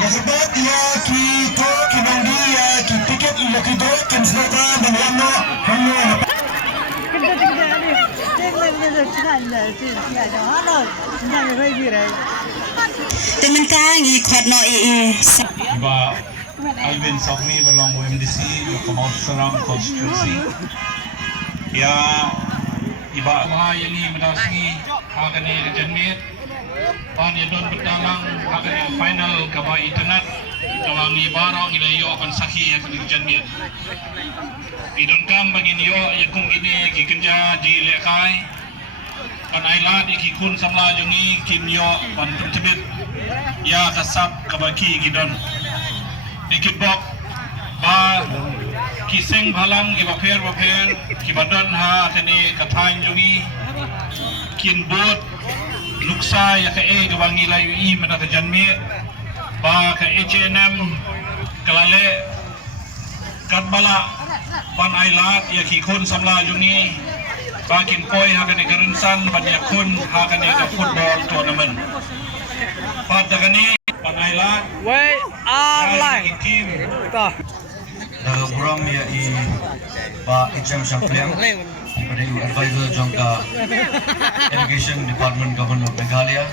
Ya sebab ya kita kembali ya kita tiket ya kita kenapa dengan teman kangi kuat no Ba Alvin Sokmi belong MDC Kamau Seram constituency ya iba ini medasi akan dijenmit pan yadon berdalang akan final kaba internet kawangi barang ilayo akan sahi akan dijenmit idon kam bagi niyo yakung ini kikenja di lekai kan ailan ikikun samla jungi kinyo pan tertibit ya kasab kabaki gidon dikitbok ba kiseng balang kibaper kibadon ha tani kathain jungi kinbot luksa ya ka gawangi layu I menata janmir ba ka HNM kalale katbala pan ailat ya kikun samla jungi bakin koi hakani garansan banyak kun hakani ka football tournament pada kani panailat wait online tim toh Buram ya Pak Icem Syampliang pada advisor jangka irrigation department government of Meghalaya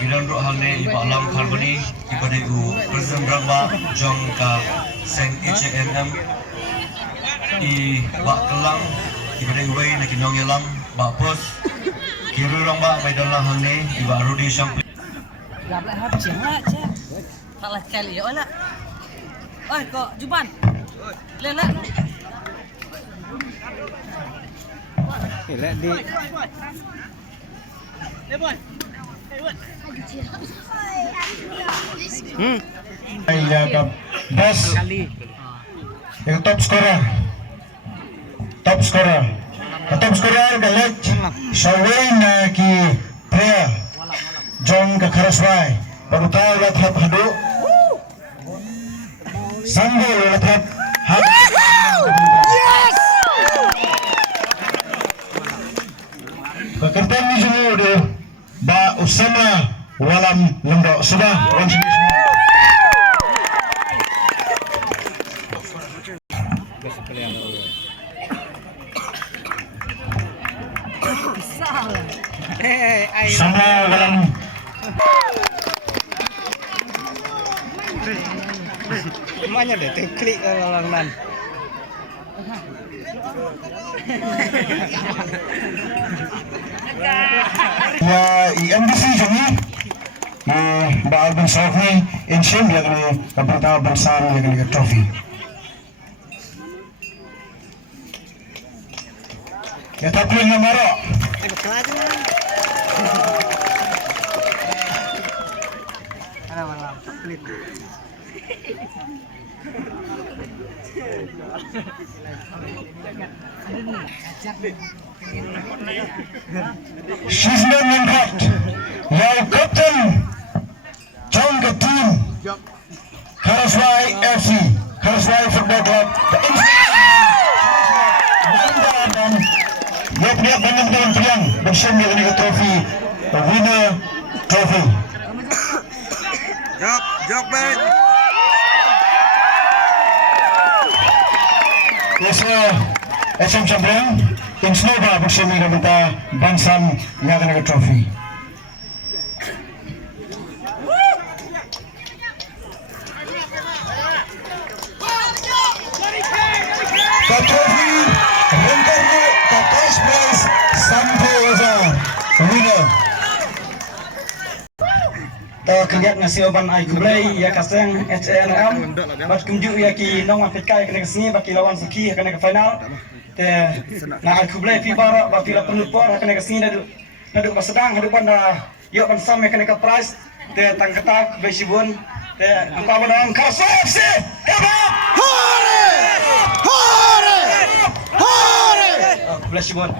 bidan ro halne Pak Alam Kharbani pada President Ramba jangka Seng HNM Pak Kelang pada Uwai nak kinong yalam Pak Pos kiri Ramba bidan lah halne Pak Rudi Syampliang Lap lại hấp chiến lại chứ. Thật là kẻ lý ơi lại. Ơi, có Juban. Lên lên. thì lại đi ya ka best yang top scorer galet Shawain ki player John ka Kharaswai Barutai lathap hadu Sanggol lathap yes Pekerjaan ni semua dia ba Usama walam lembak sudah sama walam semuanya deh klik lalangan ya MDC jami ba Alvin Sokmi insyim ya kena pertama besar ya kena trofi ya tapi nomor Shizman Minkat Yau Kapten John ke tim Kharaswai FC Kharaswai Football Club dan dia punya banyak pilihan bersama dengan trofi winner trophy jok baik Biasa SM Champion in Snowball bersama dengan Bansam yang dengan trofi. Trofi rengkarnya ke first place sampai winner. Kalian ngasih oban ai kublai ya kaseng HNM bat kumju ya ki nong apikai kena kesini baki lawan Suki kena ke final te na ai kublai pi bara ba pila penupor kena kesini nadu pasedang hadu panda yo pan sam kena ke prize te tangkata besibun te angka badang kasef kaba hore besibun